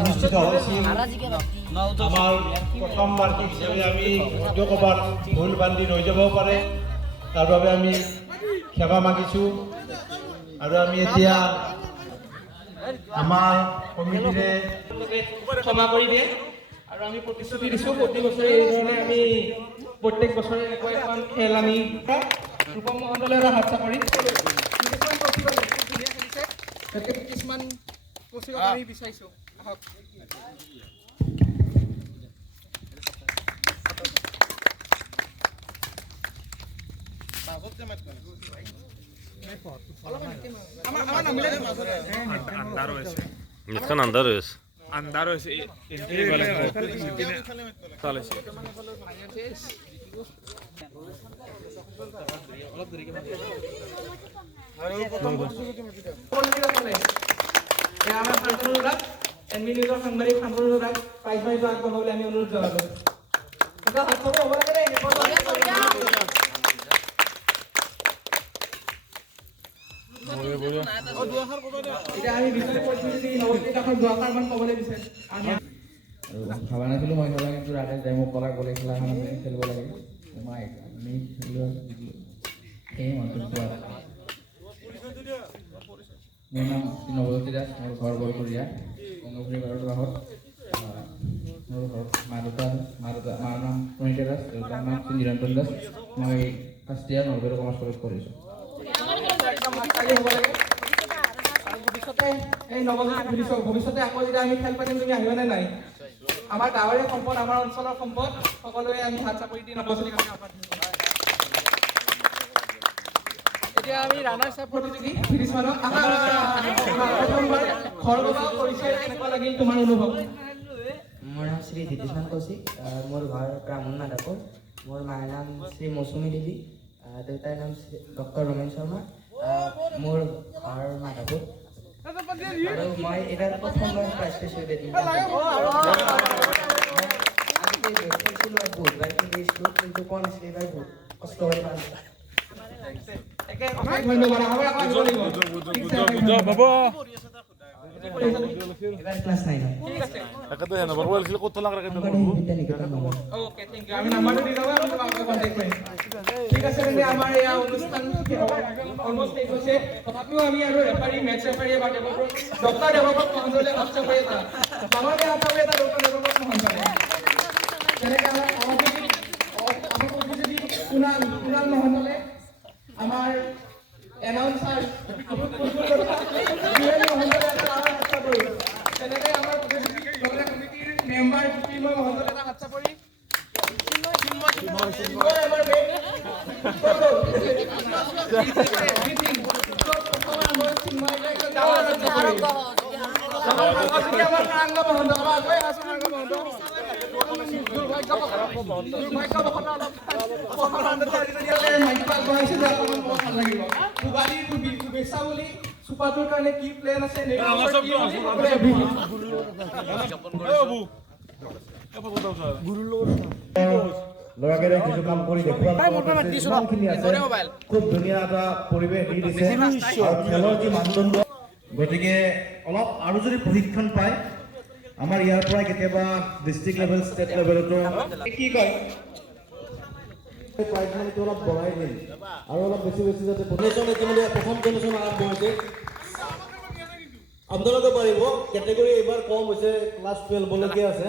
অনুষ্ঠিত হৈছিল। আমাৰ প্ৰথম বাৰ্ষিক হিচাপে আমি হয়তো ক'ৰবাত ভুল বান্ধি ৰৈ যাবও পাৰে, তাৰ বাবে আমি ক্ষমা মাগিছোঁ। আৰু আমি এতিয়া আমাৰ কমিটিৰে ক্ষমা কৰি দিয়ে আৰু আমি প্ৰতিশ্ৰুতি দিছোঁ প্ৰতি বছৰে এইধৰণে আমি প্ৰত্যেক বছৰে এখন খেল আমি ৰূপম মহন্তলৈ এটা হাত চাপৰি কিছুমান পুৰস্কাৰ আমি বিচাৰিছোঁ। আহক নেটখন আন্ধাৰ হৈ আছে। আন্ধাৰ হৈছে সাংবাদিক প্ৰাইজ মাৰিটো আগবঢ়াবলৈ আমি অনুৰোধ জনালোঁ। এতিয়া আমি বিশেষ পৰিস্থিতি নৱজ্যোতি দাসক দুআষাৰমান ক'বলৈ বিচাৰিছোঁ। আৰু ভাবা নাছিলোঁ মই খেলা, কিন্তু ৰাতে যাই মোক ক'লা গ'লে খেলাখন আমি খেলিব লাগে। মই আমি খেলোৱা সেই মন্তব্য মোৰ নাম নৱজ্যোতি দাস, মোৰ ঘৰ বৰকুৰীয়া, কংগপুৰী ঘৰৰ কাষত। মোৰ ঘৰত মাৰ নাম প্ৰণীতা দাস, দেউতাৰ নাম নিৰঞ্জন দাস। মই first year Nalbari commerce college পঢ়িছোঁ। ভৱিষ্যতে আকৌ যেতিয়া আমি খেল পাতিম তুমি আহিবানে নাই? আমাৰ গাঁৱৰে সম্পদ, আমাৰ অঞ্চলৰ সম্পদ, সকলোৱে আমি হাত চাপৰি দি নৱজ্যোতিক আমি আহ্বান জনাইছোঁ। এতিয়া আমি ৰাণাৰ চাপ প্ৰতিযোগী ফিৰিছমানক প্ৰথমবাৰ ঘৰ বজাও পৰিচয় কেনেকুৱা লাগিল তোমাৰ অনুভৱ? মোৰ নাম শ্ৰী জ্যোতিষমান কৌশিক, মোৰ ঘৰ ব্ৰাহ্মণ মাধৱপুৰ। মোৰ মাৰ নাম শ্ৰী মৌচুমী দেৱী, দেউতাৰ নাম ডক্টৰ ৰমেন শৰ্মা, মোৰ ঘৰ মাধৱপুৰ। আৰু মই এইবাৰ প্ৰথমবাৰ প্ৰাইজ পাইছোঁ বেডমিণ্টন। আগতে খেলিছিলোঁ আৰু বহুতবাৰ খেলিছিলোঁ, কিন্তু পোৱা নাছিলোঁ। এইবাৰ বহুত কষ্ট কৰি পালোঁ। এবাৰ class 9 Vidyaniketan Nagar. Okay, thank you. আমি নাম্বাৰটো দি যাওঁ, আমি তোমাক কণ্টেক্ট কৰিম। ঠিক আছে, তেন্তে আমাৰ এয়া অনুষ্ঠান অলমষ্ট শেষ হৈছে। তথাপিও আমি আৰু ৰেফাৰী, মেটছ ৰেফাৰী বা ডক্টৰ দেৱব্ৰত মহন্তলৈ হাত চাপৰি এটা ডাঙৰকৈ হাত চাপৰি এটা ডক্টৰ দেৱব্ৰত মহন্তলৈ। যেনেকৈ আমাৰ প্ৰতিযোগী কুণাল মহন্তলৈ, আমাৰ এনাউন্সাৰ মহন্তলৈ এটা ডাঙৰ হাত চাপৰি। তেনেকৈ আমাৰ প্ৰতিযোগী কমিটিৰ মেম্বাৰ চিন্ময় মহন্তলৈ এটা হাত চাপৰি। চুপাটোৰ কাৰণে কি প্লেন আছে ল'ৰাকেইটাই কিছু কাম কৰি দেখুৱাইখিনি আছে, খুব ধুনীয়া এটা পৰিৱেশ দি দিছে আৰু খেলৰ যি মানদণ্ড। গতিকে অলপ আৰু যদি প্ৰশিক্ষণ পায়, আমাৰ ইয়াৰ পৰাই কেতিয়াবা ডিষ্ট্ৰিক্ট লেভেল, ষ্টেট লেভেলতো কি কয় প্ৰাইজ মানিটো অলপ বঢ়াই দিম আৰু অলপ বেছি যাতে ইতিমধ্যে প্ৰথম জেনেৰেশ্যন আৰম্ভ হৈছে। আপোনালোকে পাৰিব, কেটেগৰী এইবাৰ কম হৈছে, ক্লাছ 12 লৈকে আছে।